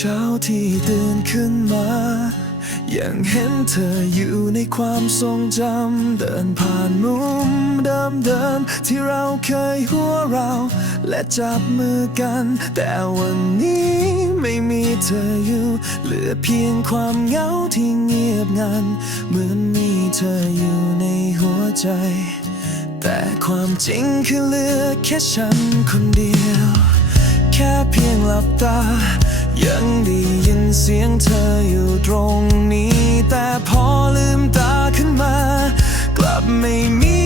ช้าที่ตื่นขึ้นมา ยังเห็นเธออยู่ในความทรงจำเดินผ่านมุมเดิมเดิมๆที่เราเคยหัวเรา และจับมือกัน แต่วันนี้ไม่มีเธออยู่ เหลือเพียงความเหงาที่เงียบงัน เหมือนมีเธออยู่ในหัวใจ แต่ความจริงคือเหลือแค่ฉันคนเดียว ค่เพียงหลับตา ยังได้ยินเสียงเธออยู่ตรงนี้ แต่พอลืมตาขึ้นมา กลับไม่มี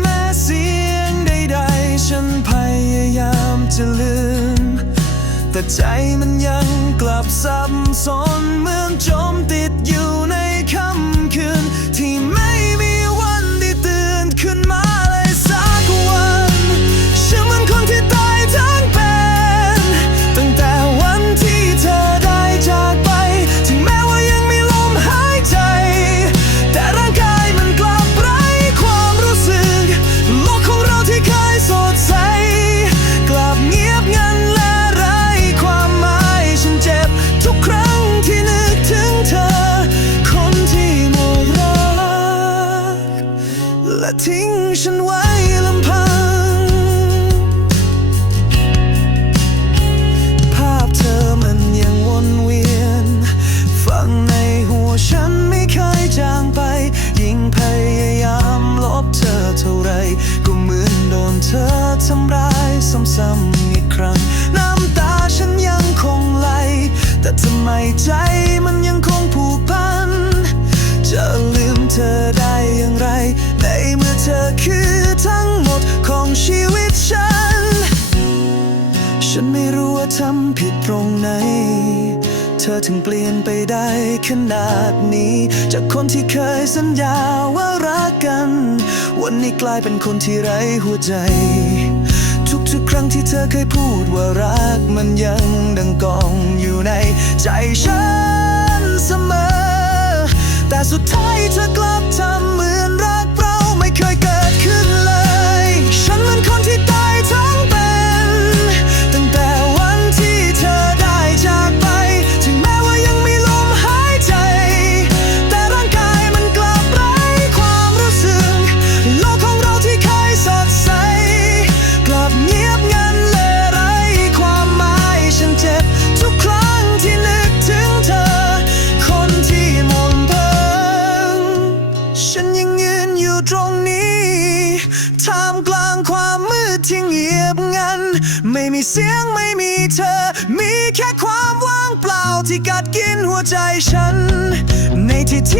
แม้เสียงใดๆ ฉันพยายามจะลืม แต่ใจมันยังกลับสับสนเหมือนจม ทิ้งฉันไว้ลำพัง ภาพเธอมันยังวนเวียนฟังในหัวฉันไม่เคยจางไป ยิ่งพยายามลบเธอเท่าไร ก็เหมือนโดนเธอทำร้ายซ้ำๆอีกครั้ง น้ำตาฉันยังคงไหล แต่ทำไมใจมันยังคง ทำผิดตรงไหน เธอถึงเปลี่ยนไปได้ขนาดนี้ จากคนที่เคยสัญญาว่ารักกัน วันนี้กลายเป็นคนที่ไร้หัวใจ ทุกๆครั้งที่เธอเคยพูดว่ารักมันยังดังกองอยู่ในใจฉันเสมอ แต่สุดท้ายเธอกลับทำ ที่เงียบงัน ไม่มีเสียงไม่มีเธอ มีแค่ความว่างเปล่าที่กัดกินหัวใจฉัน ในที่ที่